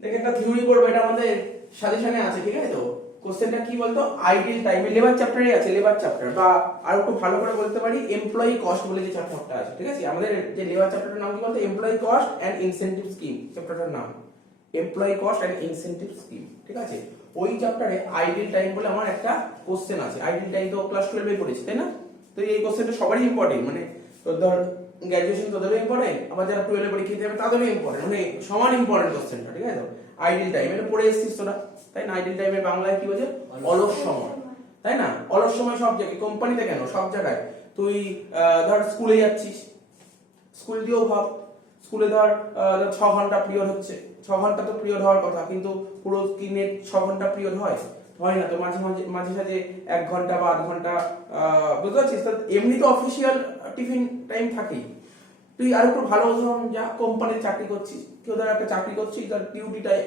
দেখে একটা থিওরি পড়বো, এটা আমাদের সাজেশনে আছে, ঠিক আছে? তো কোশ্চেনটা কি বলতো, আইডিয়াল টাইম লেবার চ্যাপ্টারে আছে, লেবার চ্যাপ্টার, বা আর একটু ভালো করে বলতে পারি এমপ্লয়ি কস্ট বলে যে চ্যাপ্টারটা আছে, ঠিক আছে? আমাদের যে লেবার চ্যাপ্টারটার নাম কি বলতো, employee cost and incentive scheme চ্যাপ্টারটার নাম, employee cost and incentive scheme, ঠিক আছে? ওই চ্যাপ্টারে আইডিয়াল টাইম বলে আমার একটা কোশ্চেন আছে। আইডিয়াল টাইম তো ক্লাস 12 এ পড়েছি, তাই না? তো এই কোশ্চেনটা সবারই ইম্পর্টেন্ট, মানে তো ধর গ্র্যাজুয়েশন তাদেরও ইম্পর্টেন্ট, আবার যারা 12 এ পরীক্ষা দিতে হবে তাদেরও ইম্পর্টেন্ট, মানে সমান ইম্পর্টেন্ট কোশ্চেনটা, ঠিক আছে? আইডিয়াল টাইম এটা পড়ে এসেছিস তোরা, তাই না? আইডিয়াল টাইমের বাংলায় কি বলছে, অলস সময়, তাই না? অলস সময় সব জায়গায়, কোম্পানিতে কেন, সব জায়গায়। তুই ধর স্কুলে যাচ্ছিস, স্কুল দিয়েও ভাব, স্কুলে ধর 6 ঘন্টা পিরিয়ড হচ্ছে, 6 ঘন্টা তো পিরিয়ড হওয়ার কথা, কিন্তু পুরো দিনে 6 ঘন্টা পিরিয়ড হয় হয় না তো, মাঝে মাঝে মাঝে সাঝে 1 ঘন্টা বা আধ ঘন্টা, বুঝতে পারছিস? এমনি তো অফিসিয়াল টিফিন টাইম থাকেই। তুই আর একটু ভালো উদাহরণ, যা কোম্পানিতে চাকরি করছিস, কেউ ধর একটা চাকরি করছিস, তার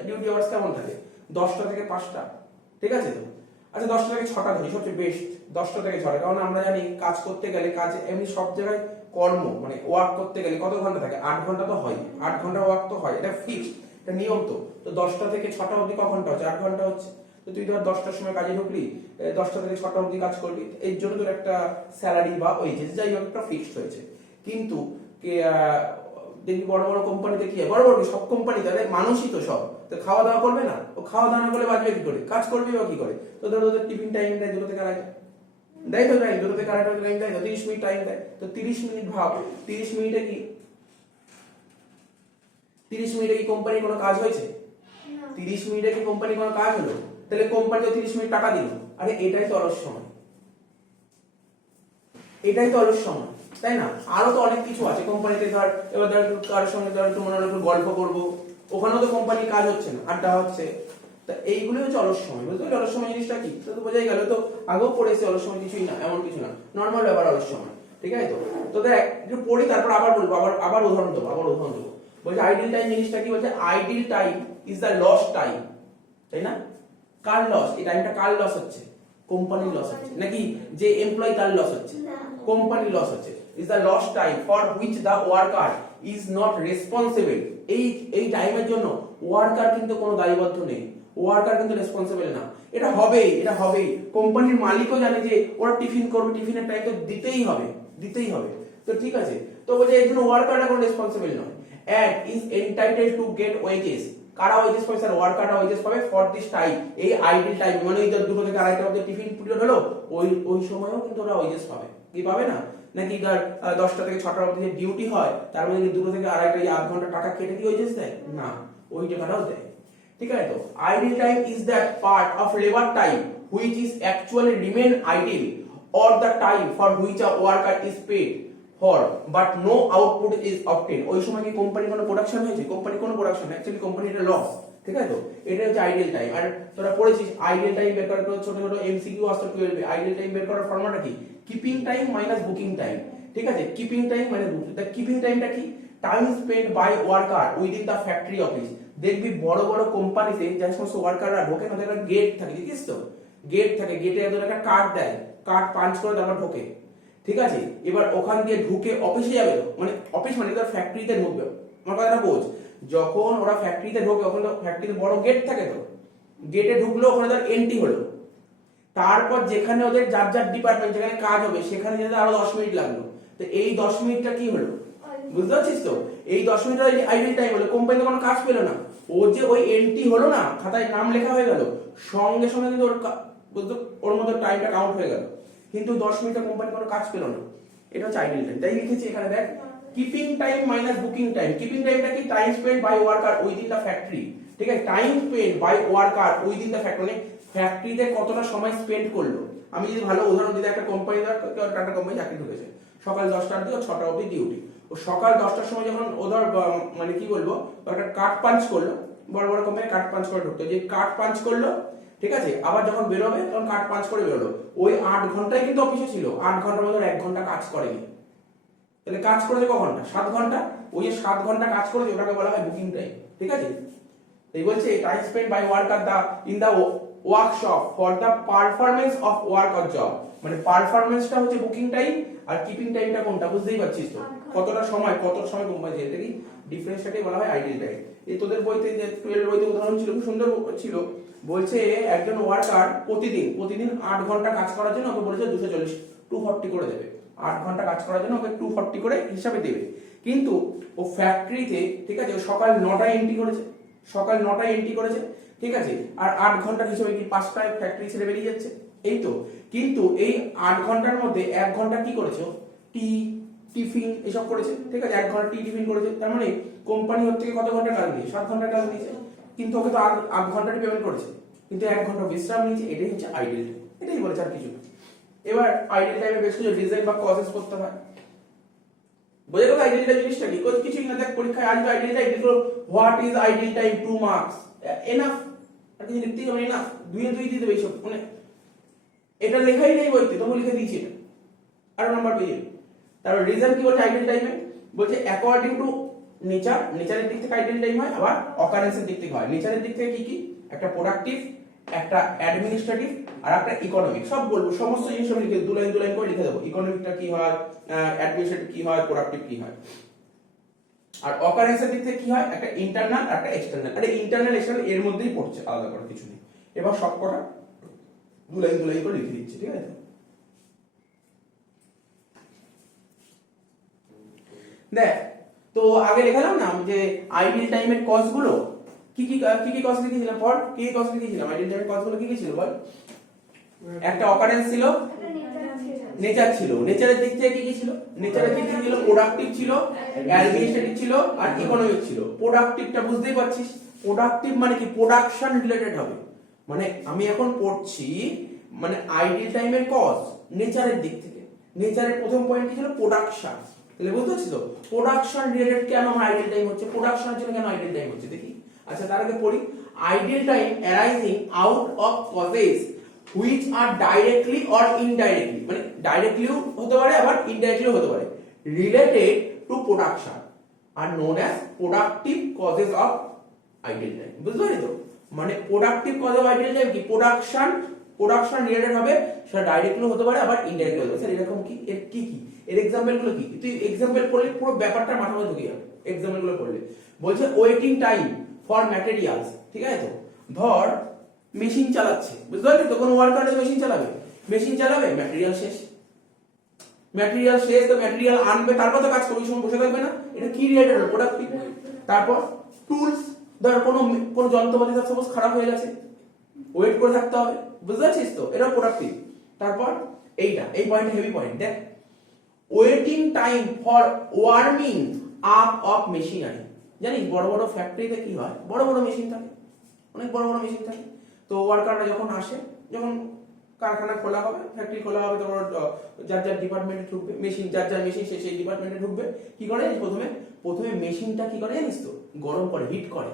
ডিউটি আওয়ার্স কেমন থাকে, 10টা থেকে 5টা, ঠিক আছে? তো আচ্ছা 10টা থেকে 6টা ধরি, সবচেয়ে বেস্ট 10টা থেকে 6টা, কারণ আমরা জানি কাজ করতে গেলে, কাজ এমনি সব জায়গায় কর্ম মানে ওয়ার্ক করতে গেলে কত ঘন্টা থাকে, 8 ঘন্টা তো হয়, 8 ঘন্টা ওয়ার্ক তো হয়, এটা ফিক্সড, এটা নিয়ম। তো 10টা থেকে 6টা অবধি ক ঘন্টা হচ্ছে, 8 ঘন্টা হচ্ছে। তো তুই ধর 10টার সময় কাজে ঢুকলি, 10টা থেকে 6টা অবধি কাজ করলি, এর জন্য তোর একটা স্যালারি বা ওয়েজেস যাই হোক একটা ফিক্সড হয়েছে। কিন্তু দেখবি বড় বড় কোম্পানিতে কি হয়, বড় বড় সব কোম্পানি তাদের মানুষই তো সব, তো খাওয়া দাওয়া করবে না, ও খাওয়া দাওয়া না করলে বাঁচবে কি করে, কাজ করবে বা কি করে? তো ধর ওদের টিফিন টাইম দেয় 2 থেকে 2:30, দেয় তো টাইম 2 থেকে 2:30 টাইম দেয় তো, 30 মিনিট টাইম দেয়, তো 30 মিনিট ভাব, 30 মিনিটে কি 30 মিনিটে কি কোম্পানির কোনো কাজ হয়েছে? 30 মিনিটে কি কোম্পানির কোনো কাজ হলো? তাহলে কোম্পানি তো 30 মিনিট টাকা দিল। আরে এটাই তো অলস সময়, এটাই তো অলস সময়, তাই না? আরো তো অনেক কিছু আছে কোম্পানিতে, ধর এবার ধর কারোর সঙ্গে ধর একটু মনে হলো একটু গল্প করবো, ওখানেও তো কোম্পানির কাজ হচ্ছে না, আড্ডা হচ্ছে। তা এইগুলো হচ্ছে অলস সময়, বুঝতে পারলি? অলস সময় জিনিসটা কি তো বোঝাই গেল। তো আগেও পড়েছে অলস সময় কিছুই না, এমন কিছু না, নর্মাল ব্যাপার অলস সময়, ঠিক আছে? তো দেখ একটু পড়ি, তারপর আবার বলবো, আবার উদাহরণ দেবো, বলছে আইডিয়াল টাইম জিনিসটা কি, বলছে ideal time is the lost time, তাই না? কার লস, এই টাইমটা কার লস হচ্ছে, কোম্পানির লস হচ্ছে, নাকি যে এমপ্লয়ি তার লস হচ্ছে, কোম্পানির লস হচ্ছে। Is the lost time for which the worker is not responsible, এই টাইমের জন্য ওয়ার্কার কিন্তু কোনো দায়বদ্ধ নেই, ওয়ার্কার কিন্তু রেসপন্সিবল না। এটা হবেই, কোম্পানির মালিকও জানে যে ওরা টিফিন করবে, টিফিনের টাইম তো দিতেই হবে। তো ঠিক আছে, তো বলছে এর জন্য ওয়ার্কারটা কোনো রেসপন্সিবল নয়। And is entitled to get wages, কারা ওয়েজেস পাবে স্যার, ওয়ার্কাররা ওয়েজেস পাবে ফর দিস টাইম, এই আইডিয়াল টাইম, মানে এই 2 থেকে 2:30 অবধি টিফিন পিরিয়ড হলো, ওই সময়ও কিন্তু ওরা ওয়েজেস পাবে, কি পাবে না? নাকি ধর 10টা থেকে 6টা অবধি যে ডিউটি হয়, তার মধ্যে 2 থেকে 2:30 এই আধ ঘন্টা টাকা কেটে দিয়ে ওয়েজেস দেয় না, ওই টাকাটাও দেয়, ঠিক আছে? তো ideal time is that part of labour time which is actually remain ideal or the time for which a worker is paid for but no output is obtain. ওই সময় কি কোম্পানি কোনো প্রোডাকশন হয়েছে, কোম্পানি কোনো production, actually কোম্পানির loss, ঠিক আছে? তো এটা হচ্ছে আইডিয়াল টাইম। আর তোরা পড়েছিস আইডিয়াল টাইম বের করার ছোট ছোট এমসিকিউ আসতো 12 এ। আইডিয়াল টাইম বের করার ফর্মুলাটা কি, keeping time minus booking time, ঠিক আছে? কিপিং টাইম মাইনাস বুকিং, তা কিপিং টাইমটা কি, time spent by worker within the factory office. দেখবি বড় বড় কোম্পানিতে যে সমস্ত ওয়ার্কাররা ঢোকে, তাদের একটা গেট থাকে, দেখিস তো, গেট থাকে, গেটে এদের একটা কার্ড দেয়, কার্ড পাঞ্চ করে তারপর ঢোকে, ঠিক আছে? এবার ওখান দিয়ে ঢুকে অফিসে যাবে, মানে অফিস মানে তার ফ্যাক্টরিতে ঢুকবে, আমার কথাটা বোঝ। যখন ওরা ফ্যাক্টরিতে ঢোকে, ওখানে তো ফ্যাক্টরিতে বড় গেট থাকে, তো গেটে ঢুকলো, ওখানে তার এন্ট্রি হলো, তারপর যেখানে ওদের যার যার ডিপার্টমেন্ট যেখানে কাজ হবে সেখানে যেতে আরো 10 মিনিট লাগলো। তো এই 10 মিনিটটা কি হলো, বুঝতে পারছিস তো? এই 10 মিনিট আইডিয়াল টাইম হলো, কোম্পানিতে কোনো কাজ পেলো না, ও যে ওই এন্ট্রি হলো না, খাতায় নাম লেখা হয়ে গেল, সঙ্গে সঙ্গে কিন্তু ওর মধ্যে টাইমটা কাউন্ট হয়ে গেল, কিন্তু 10 মিনিটে কোম্পানি কোনো কাজ পেলো না। এটা হচ্ছে আইডিয়াল টাইম। তাই লিখেছি এখানে, দেখ keeping time minus booking time. Keeping টাইমটা কি, time spent by worker within the factory, ঠিক আছে? Time spent by worker within the factory, ফ্যাক্টরিতে কতটা সময় স্পেন্ড করলো। আমি যদি ভালো উদাহরণ দিই, একটা কোম্পানি, টাটা কোম্পানি চাকরি ঢুকেছে, সকাল 10টার দিকে 6টা অবধি ডিউটি। ও সকাল 10টার সময় যখন ওদের মানে কি বলবো, একটা কাট পাঞ্চ করলো, বড় বড় কোম্পানি কাট পাঞ্চ করে ঢুকতো, যে কাট পাঞ্চ করলো, ঠিক আছে? আবার যখন বেরোবে তখন কাট পাঞ্চ করে বেরোলো, ওই 8 ঘন্টায় কিন্তু অফিসে ছিল, 8 ঘন্টার মধ্যে 1 ঘন্টা কাজ করেনি, তাহলে কাজ করেছে ক ঘন্টা, 7 ঘন্টা। ওই যে 7 ঘন্টা কাজ করেছে ওটাকে বলা হয় বুকিং টাইম, ঠিক আছে? এই বলছে time spend by worker the in the workshop for the performance of work or job, মানে পারফরম্যান্সটা হচ্ছে বুকিং টাইম, আর কিপিং টাইমটা কোনটা, বুঝতেই পারছিস তো, কত সময় কোম্পানি, এটা কি ডিফারেন্সটাকে বলা হয় আইডল টাইম। এই তোদের বইতে যে 12 বইতে উদাহরণ ছিল, খুব সুন্দর ছিল, বলছে একজন ওয়ার্কার প্রতিদিন 8 ঘন্টা কাজ করার জন্য ওকে বলেছে 240 করে দেবে। 8 ঘন্টা কাজ করার জন্য ওকে 240 করে হিসাবে দেবে। কিন্তু ও ফ্যাক্টরিতে, ঠিক আছে, ও সকাল 9টায় এন্ট্রি করেছে, সকাল 9টায় এন্ট্রি করেছে, ঠিক আছে, আর 8 ঘন্টার হিসাবে কি 5টায় ফ্যাক্টরি ছেড়ে বেরিয়ে যাচ্ছে, এই তো। কিন্তু এই 8 ঘন্টার মধ্যে 1 ঘন্টা কি করেছে, টিফিন এসব করেছে, ঠিক আছে, 1 ঘন্টা টিফিন করেছে। তার মানে কোম্পানি ওর থেকে কত ঘন্টা কাজ নিয়েছে, 7 ঘন্টা কাজ নিয়েছে, কিন্তু ওকে তো 8 ঘন্টারই পেমেন্ট করেছে, কিন্তু 1 ঘন্টা বিশ্রাম নিয়েছে। এটাই হচ্ছে আইডল টাইম, এটাই বলেছে, আর কিছু না। এবার আইডল টাইমে বেশ কিছু রিজন বা কজেস করতে হয়। বোঝা গেল আইডল টাইম জিনিসটা কি? কিছুই না, দেখ পরীক্ষায় আসবে আইডল টাইম, দেখো what is idle time, 2 marks, enough. আর কিছু লিখতেই হবে, এনাফ, 2 দিয়ে দেবে এইসব, মানে এটা লেখাই নেই বইতে, তবু লিখে দিয়েছি এটা, আর নাম্বার পেয়ে যাবে। তারপর রিজন কি বলছে আইডল টাইমে, বলছে অ্যাকর্ডিং টু নেচার, নেচারের দিক থেকে আইডল টাইম হয়, আবার অকারেন্সের দিক থেকে হয়। নেচারের দিক থেকে কি কি, একটা প্রোডাক্টিভ, একটা অ্যাডমিনিস্ট্রেটিভ, আর একটা ইকোনমিক। সব বলবো, সমস্ত জিনিস সব লিখে 2 লাইন 2 লাইন করে লিখে দেবো, ইকোনমিকটা কি হয়, অ্যাডমিনিস্ট্রেটিভ কি হয়, প্রোডাক্টিভ কি হয়। আর অকারেন্সের দিক থেকে কি হয়, একটা ইন্টারনাল আর একটা এক্সটার্নাল। আরে ইন্টারনাল এক্সটার্নাল এর মধ্যেই পড়ছে, আলাদা করার কিছু নেই। এবার সবকটা 2 লাইন 2 লাইন করে লিখে দিচ্ছি, ঠিক আছে। দেখ, তো আগে লেখালাম না যে আইডল টাইমের কজ গুলো কি কি কজ লিখেছিলাম, পর কি কজ লিখেছিলাম, আইডল টাইমের কজ গুলো কি কি ছিল বল? একটা অকারেন্স ছিল, নেচার ছিল। নেচারের দিক থেকে কি কি ছিল, নেচারের দিক থেকে ছিল প্রোডাক্টিভ ছিল, অ্যাডমিনিস্ট্রেটিভ ছিল, আর ইকোনমিক ছিল। প্রোডাক্টিভটা বুঝতেই পারছিস, প্রোডাক্টিভ মানে কি, প্রোডাকশন রিলেটেড হবে। মানে আমি এখন পড়ছি মানে আইডল টাইমের কজ নেচারের দিক থেকে। নেচারের প্রথম পয়েন্ট কি ছিল, প্রোডাকশন। তাহলে বুঝতে পারছিস তো, প্রোডাকশন রিলেটেড কেন আমার আইডল টাইম হচ্ছে, প্রোডাকশনের জন্য কেন আইডল টাইম হচ্ছে দেখি। আচ্ছা, তার আগে পড়ি, idol time arising out of causes which are directly or indirectly, মানে ডাইরেক্টলিও হতে পারে আবার ইনডাইরেক্টলিও হতে পারে, related to production are known as productive causes of idle time। বুঝতে পারলি তো, মানে productive cause of idle time কি, প্রোডাকশন রিলেটেড হবে, সেটা ডাইরেক্টলিও হতে পারে আবার ইনডাইরেক্টলি হতে পারে। স্যার এরকম কি, এর কি কি, এর এক্সাম্পল গুলো কি? তুই এক্সাম্পল পড়লে পুরো ব্যাপারটা মাথার মধ্যে ঢুকে যাবে। এক্সাম্পল গুলো পড়লে বলছে ওয়েটিং টাইম ফর ম্যাটেরিয়ালস, ঠিক আছে। তো ধর মেশিন চালাচ্ছে, বুঝতে পারলি তো, কোনো ওয়ার্কার মেশিন চালাবে, ম্যাটেরিয়াল শেষ, তো ম্যাটেরিয়াল আনবে, তারপর তো কাজ করবে, সময় বসে থাকবে না। এটা কি রিলেটেড, প্রোডাক্টিভ। তারপর টুলস, ধর কোনো যন্ত্রপাতি সাপোজ খারাপ হয়ে গেছে, ওয়েট করে থাকতে হবে, বুঝতে পারছিস তো, এটা প্রোডাক্টিভ। তারপর এই পয়েন্ট হেভি পয়েন্ট, দেখ waiting time for warming up of machinery. জানিস বড় বড় ফ্যাক্টরিতে কি হয়, বড় বড় মেশিন থাকে, অনেক বড় বড় মেশিন থাকে। তো ওয়ার্কাররা যখন আসে, যখন কারখানা খোলা হবে, ফ্যাক্টরি খোলা হবে, তখন যার যার ডিপার্টমেন্টে ঢুকবে, মেশিন যার মেশিন সেই ডিপার্টমেন্টে ঢুকবে। কি করে, প্রথমে মেশিনটা কি করে জানিস তো, গরম করে, হিট করে,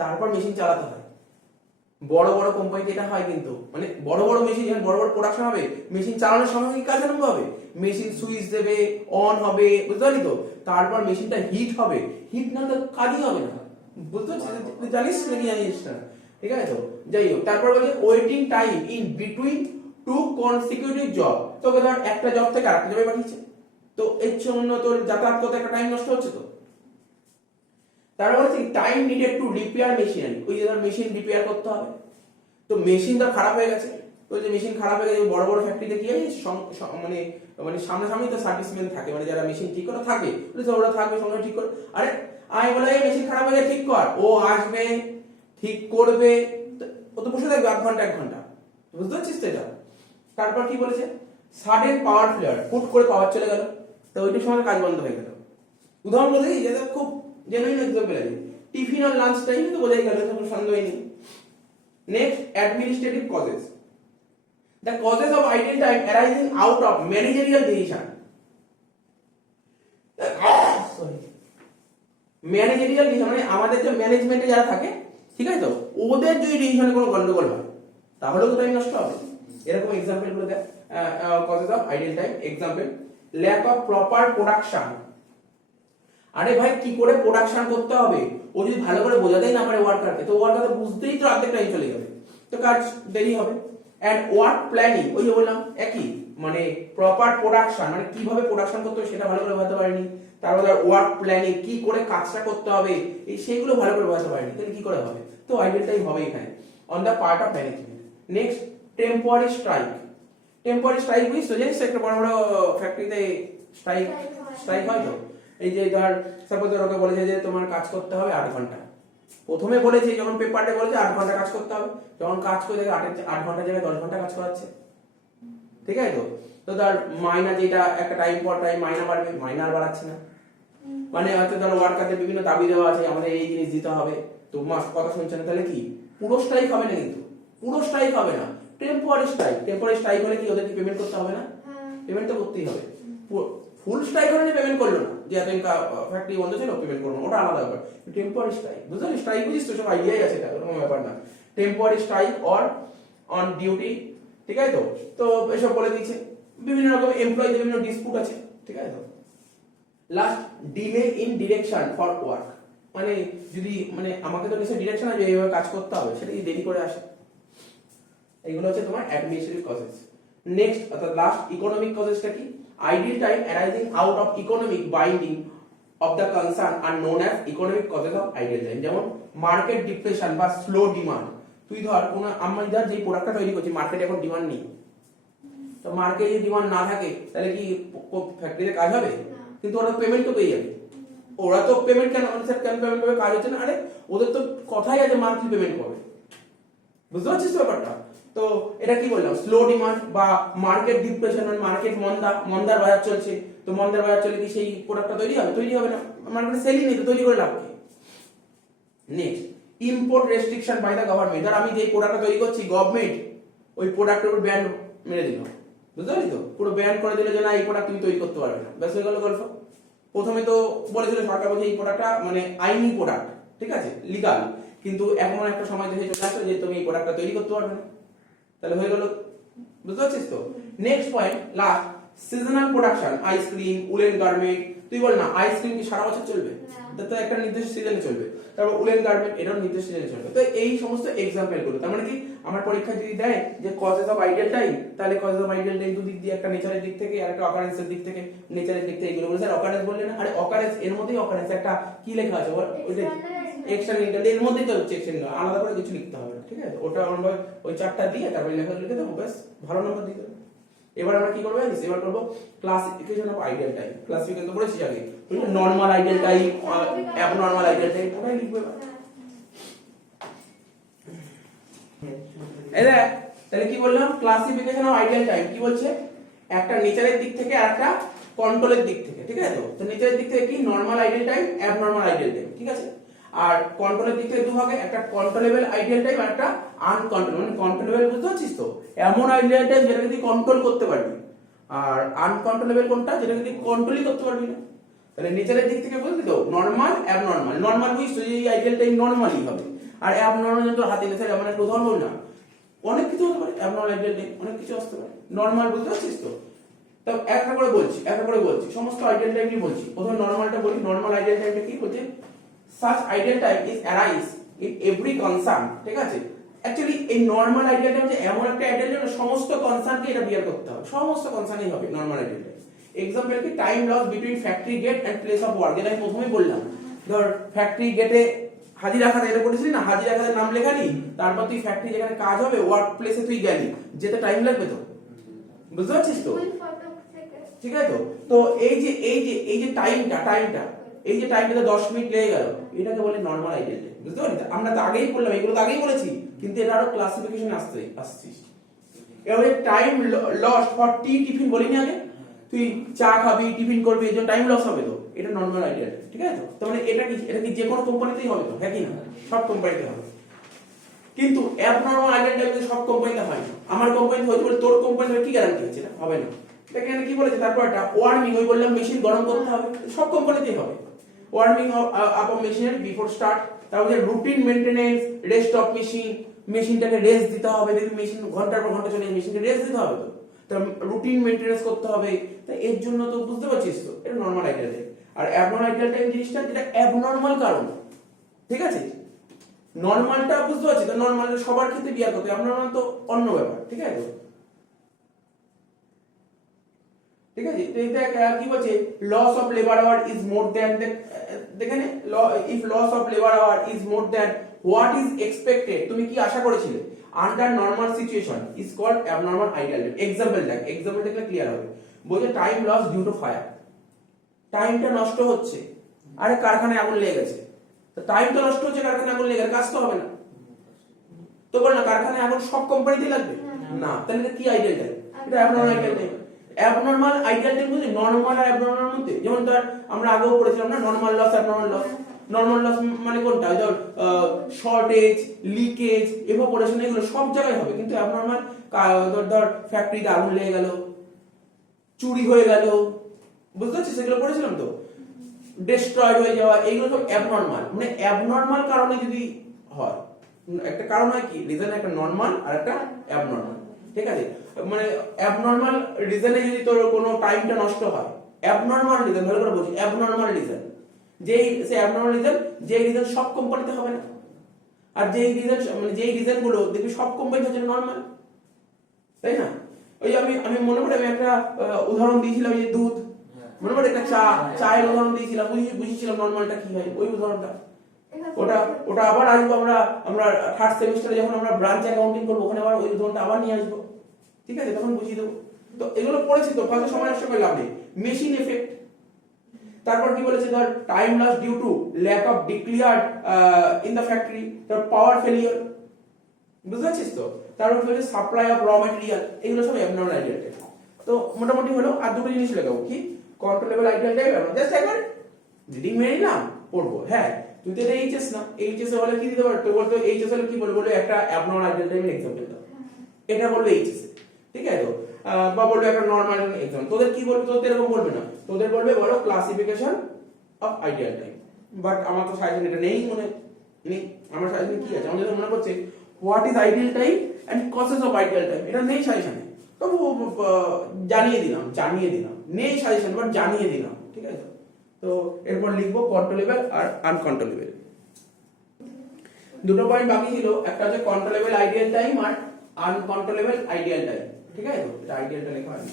তারপর মেশিন চালাতে হয়। বড় বড় কোম্পানিতে এটা হয়, কিন্তু মানে বড় বড় মেশিন যখন বড় বড় প্রোডাকশন হবে, মেশিন চালানোর সঙ্গে কি কাজ আরম্ভ হবে, মেশিন সুইচ দেবে, অন হবে, বুঝতে পারলি তো, তারপর মেশিনটা হিট হবে, হিট না তো কাজই হবে না, বুঝতে পারছিস, জানিস নাকি জানিস না, ঠিক আছে। তো যাই হোক, তারপর বলছে waiting time in between 2 consecutive job. তোকে ধর একটা জব থেকে আরেকটা জবে পাঠিয়েছে, তো এর জন্য তোর যাতায়াত করতে একটা টাইম নষ্ট হচ্ছে। তো তারপর বলছে time needed to repair machinery, ওই যে ধর মেশিন রিপেয়ার করতে হবে, তো মেশিন তো খারাপ হয়ে গেছে, তো যে মেশিন খারাপ হয়ে গেছে, বড় বড় ফ্যাক্টরিতে কি হয়, মানে সামনাসামনি তো সার্ভিসম্যান থাকে, মানে যারা মেশিন ঠিক করে থাকে, ওরা থাকবে সঙ্গে ঠিক করে। আরে আমি বলে এই মেশিন খারাপ হয়ে গেছে ঠিক কর, ও আসবে ঠিক করবে, ও তো বসে থাকবে 1 ঘন্টা 1 ঘন্টা, বুঝতে পারছিস তো এটা। তারপর কি বলেছে, সাডেন পাওয়ার ফেলিয়ার, হুট করে পাওয়ার চলে গেল, তো ওইটার সময় কাজ বন্ধ হয়ে গেল। উদাহরণ বলে দিই, যেটা খুব জেনুইন এক্সাম্পল আছে, টিফিন আর লাঞ্চ টাইম তো বোঝাই গেল, কোনো সন্দেহ নেই। Next, administrative causes, the causes of idle time arising out of managerial decision. Managerial decision মানে আমাদের যে ম্যানেজমেন্টে যারা থাকে, ঠিক আছে, তো ওদের যদি ডিসিশনে কোনো গন্ডগোল হয়, তাহলেও তো টাইম নষ্ট হবে। এরকম এক্সাম্পল গুলো দেখ, causes of idle time. Example, lack of proper production. আরে ভাই কি করে প্রোডাকশন করতে হবে, ও যদি ভালো করে বোঝাতেই না পারে ওয়ার্কারকে, তো ওয়ার্কার তো বুঝতেই তো অর্ধেক টাইম চলে যাবে, তো কাজ দেরি হবে। এন্ড ওয়ার্ক প্ল্যানিং, ওই যে বললাম একই, মানে প্রপার প্রোডাকশন মানে কিভাবে প্রোডাকশন করতে হবে সেটা ভালো করে বোঝাতে পারেনি। তারপর ধর ওয়ার্ক প্ল্যানিং, কি করে কাজটা করতে হবে, এই সেইগুলো ভালো করে বোঝাতে পারেনি, তাহলে কি করে হবে? তো আইডিয়াল টাইম হবে এখানে on the part of management. Next temporary strike. Temporary strike বুঝছো, জানিস একটা বড় বড় ফ্যাক্টরিতে স্ট্রাইক হয় তো, এই যে ধর সাপোজ ওকে বলেছে যে তোমার কাজ করতে হবে 8 ঘন্টা, প্রথমে বলেছে যখন পেপারে বলেছে 8 ঘন্টা কাজ করতে হবে, যখন কাজ করে 8 ঘন্টা জায়গায় 10 ঘন্টা কাজ করাচ্ছে, ঠিক আছে? তো তার মাইনা যেটা একটা টাইম পর টাইম মাইনা বাড়বে, মাইনা আর বাড়াচ্ছে না, মানে হয়তো ধরো ওয়ার্কারদের বিভিন্ন দাবি দেওয়া আছে, আমাদের এই জিনিস দিতে হবে, তো মাস কথা শুনছে না, তাহলে কি পুরো স্ট্রাইক হবে না? কিন্তু পুরো স্ট্রাইক হবে না, টেম্পোরারি স্ট্রাইক। টেম্পোরারি স্ট্রাইক হলে কি ওদেরকে পেমেন্ট করতে হবে না? পেমেন্ট তো করতেই হবে। ফুল স্ট্রাইক হলে পেমেন্ট করলো না, যে এত ফ্যাক্টরি বন্ধ ছিল পেমেন্ট করবো, ওটা আলাদা ব্যাপার। টেম্পোরারি স্ট্রাইক, বুঝলি? স্ট্রাইক বুঝিস তো, সব আইডিয়াই আছে, এটা কোনো ব্যাপার না। Temporary strike or on duty, ঠিক আছে? তো এসব বলে দিয়েছে। বিভিন্ন রকম এমপ্লয়িদের বিভিন্ন ডিসপুট আছে, ঠিক আছে? Last delay in direction for work, মানে যদি মানে আমাকে তো নিশ্চয়ই ডিরেকশন আছে এইভাবে কাজ করতে হবে, সেটা কি দেরি করে আসে, এইগুলো হচ্ছে তোমার অ্যাডমিনিস্ট্রেটিভ কজেস। নেক্সট অর্থাৎ লাস্ট ইকোনমিক কজেসটা কি? Ideal time arising out of economic binding of the concern are known as economic causes of ideal time. যেমন মার্কেট ডিপ্রেশন বা স্লো ডিমান্ড। তুই ধর কোন আমরা ধর যে প্রোডাক্টটা তৈরি করছি, মার্কেটে এখন ডিমান্ড নেই, তো মার্কেটে যদি ডিমান্ড না থাকে তাহলে কি ফ্যাক্টরিতে কাজ হবে? কিন্তু ওরা পেমেন্ট তো পেয়ে যাবে, ওরা তো পেমেন্ট কেন স্যার কেন পেমেন্ট করবে, কাজ হচ্ছে না, আরে ওদের তো কথাই আছে মান্থলি পেমেন্ট করবে, বুঝতে পারছিস ব্যাপারটা? তো এটা কি বললাম, স্লো ডিমান্ড বা মার্কেট ডিপ্রেশন, মানে মার্কেট মন্দার বাজার চলছে, তো মন্দার বাজার চলে কি সেই প্রোডাক্টটা তৈরি হবে? তৈরি হবে না, মার্কেটে সেলই নেই, তো তৈরি করে লাভ কি? Next import restriction by the government. ধর আমি যে প্রোডাক্টটা তৈরি করছি, গভর্নমেন্ট ওই প্রোডাক্টের উপর ব্যান মেরে দিল, বুঝতে পারলি তো? পুরো ব্যান করে দিল যে না এই প্রোডাক্ট তুমি তৈরি করতে পারবে না, ব্যাস হয়ে গেল গল্প। প্রথমে তো বলেছিল সরকার বলছে এই প্রোডাক্টটা মানে আইনি প্রোডাক্ট, ঠিক আছে, লিগাল, কিন্তু এমন একটা সময় দেখে চলে আসলো যে তুমি এই প্রোডাক্টটা তৈরি করতে পারবে না, তাহলে হয়ে গেল, বুঝতে পারছিস তো? Next point last seasonal production, ice cream, woollen garment. তুই বল না আইসক্রিম কি সারা বছর চলবে? তো একটা নির্দিষ্ট সিজনে চলবে। তারপর উলেন গার্মেন্ট, এটাও নির্দিষ্ট সিজনে চলবে। তো এই সমস্ত এক্সাম্পল গুলো, তার মানে কি আমার পরীক্ষা যদি দেয় যে কজেস অফ আইডিয়াল টাইম, তাহলে কজেস অফ আইডিয়াল টাইম দুদিক দিয়ে, একটা নেচারের দিক থেকে আর একটা অকারেন্সের দিক থেকে। নেচারের দিক থেকে এগুলো বলে, স্যার অকারেন্স বললেন না, আরে অকারেন্স এর মধ্যেই অকারেন্স একটা কি লেখা আছে ওইটা এক্সটার্নাল ইন্টারনাল, এর মধ্যেই তো সেকশন, আলাদা করে কিছু লিখতে হবে না, ঠিক আছে? ওটা আমরা ওই চারটা দিয়ে তারপরে লেখা লিখে দেবো, ব্যাস ভালো নম্বর দিয়ে দেবো। এবার আমরা কি করবো জানিস? এবার করবো classification of ideal time. Classification তো পড়েছিস আগে, normal ideal time, abnormal ideal time, ওটাই লিখবে এবার। এই দেখ, তাহলে কি বললাম? ক্লাসিফিকেশন অফ আইডিয়াল টাইম কি বলছে? একটা নেচারের দিক থেকে আর একটা কন্ট্রোলের দিক থেকে, ঠিক আছে? তো নেচারের দিক থেকে কি normal ideal time, abnormal ideal time, ঠিক আছে? আর কন্ট্রোলের দিক থেকে দু ভাগে, একটা কন্ট্রোলেবল আইডিয়াল টাইম আর একটা আনকন্ট্রোলেবল। মানে কন্ট্রোলেবল বুঝতে পারছিস তো, এমন আইডিয়াল টাইম যেটা তুই কন্ট্রোল করতে পারবি, আর আনকন্ট্রোলেবল কোনটা? যেটা তুই কন্ট্রোলই করতে পারবি না। তাহলে নেচারের দিক থেকে বুঝলি তো, নরমাল, অ্যাবনরমাল। নরমাল বুঝছো যে এই আইডিয়াল টাইম নরমালই হবে, আর অ্যাবনরমাল যেন তোর হাতে নেছে, এমন একটা উদাহরণ বল না, অনেক কিছু হতে পারে অ্যাবনরমাল আইডিয়াল টাইম, অনেক কিছু আসতে পারে। নরমাল বুঝতে পারছিস তো? তো একটা করে বলছি সমস্ত আইডিয়াল টাইমই বলছি। প্রথমে নরমালটা বলি। নরমাল আইডিয়াল টাইমটা কি বলছে? such ideal time is arise in every concern, ঠিক আছে? অ্যাকচুয়ালি এই নরমাল আইডিয়াল টাইম যে এমন একটা আইডিয়াল টাইম, সমস্ত কনসার্নকে এটা বিয়ার করতে হবে, সমস্ত কনসার্নই হবে নরমাল আইডিয়াল টাইম। এক্সাম্পল কি? Time loss between factory gate and place of work, যেটা আমি প্রথমেই বললাম। ধর ফ্যাক্টরি গেটে হাজিরা খাতা, এটা বলেছিলি না, হাজিরা খাতার নাম লেখালি, তারপর তুই ফ্যাক্টরি যেখানে কাজ হবে ওয়ার্ক প্লেসে তুই গেলি, যেতে টাইম লাগবে তো, বুঝতে পারছিস তো? ঠিক আছে তো? তো এই যে টাইমটা এই যে টাইমটা 10 মিনিট লেগে গেল, এটাকে বলে নরমাল আইডিয়াল টাইম, বুঝতে পারলি? আমরা তো আগেই বললাম, এগুলো তো আগেই বলেছি, কিন্তু এটা আরো ক্লাসিফিকেশনে আসছিস। এবারে time loss for tea tiffin বলিনি আগে, তুই চা খাবি, টিফিন করবি, এই যে টাইম লস হবে, তো এটা নরমাল আইডিয়াল টাইম, ঠিক আছে? তো মানে এটা কি যে কোনো কোম্পানিতেই হবে তো, হ্যাঁ কি না? সব কোম্পানিতে হবে। কিন্তু অ্যাবনরমাল আইডিয়াল টাইম সব কোম্পানিতে হয় না। আমার কোম্পানিতে হয়তো বলে, তোর কোম্পানিতে কি গ্যারান্টি আছে এটা হবে না? এখানে কি বলেছে? তারপর একটা ওয়ার্মিং, ওই বললাম মেশিন গরম করতে হবে, সব কোম্পানিতেই হবে। Warming up of machinery before start. তারপরে routine maintenance, rest of machine, মেশিনটাকে রেস্ট দিতে হবে, যদি মেশিন ঘন্টার পর ঘন্টা চলে, মেশিনকে রেস্ট দিতে হবে, তো রুটিন মেইনটেনেন্স করতে হবে। তাই এর জন্য তো বুঝতে পারছিস তো, এটা নরমাল আইডিয়াল টাইম। আর অ্যাবনরমাল আইডিয়াল টাইম জিনিসটা যেটা অ্যাবনরমাল কারণ, ঠিক আছে? নরমালটা বুঝতে পারছিস তো, নরমাল সবার ক্ষেত্রে বিয়ার করতে, অ্যাবনরমাল তো অন্য ব্যাপার, ঠিক আছে? ঠিক আছে? তো এটা কি বলছে, loss of labour hour is more than, দেখেনে if loss of labour hour is more than what is expected, তুমি কি আশা করেছিলে, under normal situation is called abnormal ideal time. Example দেখ, এক্সাম্পল দেখলে ক্লিয়ার হবে। বলছে time loss due to fire, টাইমটা নষ্ট হচ্ছে, আরে কারখানায় আগুন লেগে গেছে, তো টাইম তো নষ্ট হচ্ছে, কারখানায় আগুন লেগে গেছে, কাজ তো হবে না, তো বল না কারখানায় আগুন সব কোম্পানিতে লাগবে না, তাহলে এটা কি আইডিয়াল টাইম? এটা abnormal ideal time. Abnormal ideal time বুঝলি নরমাল আর অ্যাবনরমাল মধ্যে, যেমন ধর আমরা আগেও পড়েছিলাম না normal loss abnormal loss. Normal loss মানে কোনটা, ধর শর্টেজ, লিকেজ, এভাপোরেশন, এগুলো সব জায়গায় হবে, কিন্তু অ্যাবনরমাল ধর ফ্যাক্টরিতে আগুন লেগে গেল, চুরি হয়ে গেল, বুঝতে পারছিস, সেগুলো পড়েছিলাম তো, ডিস্ট্রয়েড হয়ে যাওয়া, এইগুলো সব অ্যাবনরমাল। মানে অ্যাবনরমাল কারণে যদি হয়, একটা কারণ হয় কি, রিজন একটা নরমাল আর একটা অ্যাবনরমাল, ঠিক আছে? মানে অ্যাবনরমাল রিজনে যদি তোর কোনো টাইমটা নষ্ট হয়, অ্যাবনরমাল রিজন, ভালো করে বুঝি, অ্যাবনরমাল রিজন যেই, সে অ্যাবনরমাল রিজন যেই রিজন সব কোম্পানিতে হবে না, আর যেই রিজন মানে যেই রিজন গুলো দেখবি সব কোম্পানিতে হচ্ছে নরমাল, তাই না? ওই আমি মনে পড়ে আমি একটা উদাহরণ দিয়েছিলাম, ওই যে দুধ, মনে পড়ে একটা চায়ের উদাহরণ দিয়েছিলাম, বুঝিয়েছিলাম নরমালটা কি হয়, ওই উদাহরণটা। ওটা আবার আসবো আমরা থার্ড সেমিস্টারে যখন আমরা ব্রাঞ্চ অ্যাকাউন্টিং করবো, ওখানে আবার ওই উদাহরণটা আবার নিয়ে আসবো, ঠিক আছে? তখন বুঝিয়ে দেবো। তো এগুলো পড়েছি তো, ফালতু সময় নষ্ট করে লাভ নেই। মেশিন এফেক্ট, তারপর কি বলেছে, ধর time loss due to lack of declared in the factory, তার পাওয়ার ফেলিয়ার, বুঝতে পারছিস তো? তারপর কি বলেছে, সাপ্লাই অফ র ম্যাটেরিয়াল, এগুলো সব অ্যাবনরমাল আইডিয়াল টাইম। তো মোটামুটি হলো, আর দুটো জিনিস লেখাবো, কি কন্ট্রোলেবল আইডিয়াল টাইম, জাস্ট একবার রিডিং মেরে নিলাম, পড়বো। হ্যাঁ, তুই তো এটা এইচএস না, এইচএস এ হলে কি দিতে পারতো, বলতো এইচএস হলে কি বলবো, একটা অ্যাবনরমাল আইডিয়াল টাইমের এক্সাম্পল দাও, এটা বলবে এইচএস এ, ঠিক আছে? তো বা বলবে একটা নরমাল এক্সাম্পল। তোদের কি বলবে, তোদের এরকম বলবে না, তোদের বলবে বলো classification of ideal time. But আমার তো সাজেশন এটা নেই, মনে নেই। আমার সাজেশন কি আছে, আমাদের মনে করছে what is ideal time and causes of ideal time, এটা নেই সাজেশনে। তবু জানিয়ে দিলাম, নেই সাজেশন বাট জানিয়ে দিলাম, ঠিক আছে? তো এরপর লিখবো কন্ট্রোলেবল আর আনকন্ট্রোলেবল। দুটো পয়েন্ট বাকি ছিল, একটা হচ্ছে কন্ট্রোলেবল আইডিয়াল টাইম আর আনকন্ট্রোলেবল আইডিয়াল টাইম, ঠিক আছে? তো এটা আইডিয়ালটা লেখা হয়।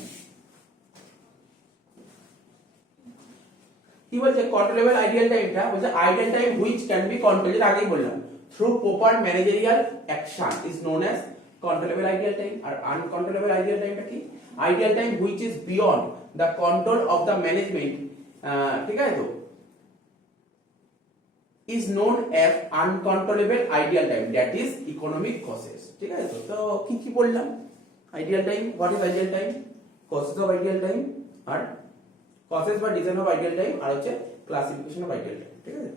কি বলছে কন্ট্রোলেবল আইডিয়াল টাইমটা, বলছে ideal time which can be controlled, এর আগেই বললাম, through proper managerial action is known as controllable ideal time. আর আনকন্ট্রোলেবল আইডিয়াল টাইমটা কি, ideal time which is beyond the control of the management, ঠিক আছে? তো is known as uncontrollable ideal time, that is economic causes, ঠিক আছে? তো কি বললাম, ideal time, what is ideal time, causes of ideal time, আর কজেস বা ডিজাইন অফ আইডিয়াল টাইম, আর হচ্ছে ক্লাসিফিকেশন অফ আইডিয়াল টাইম, ঠিক আছে?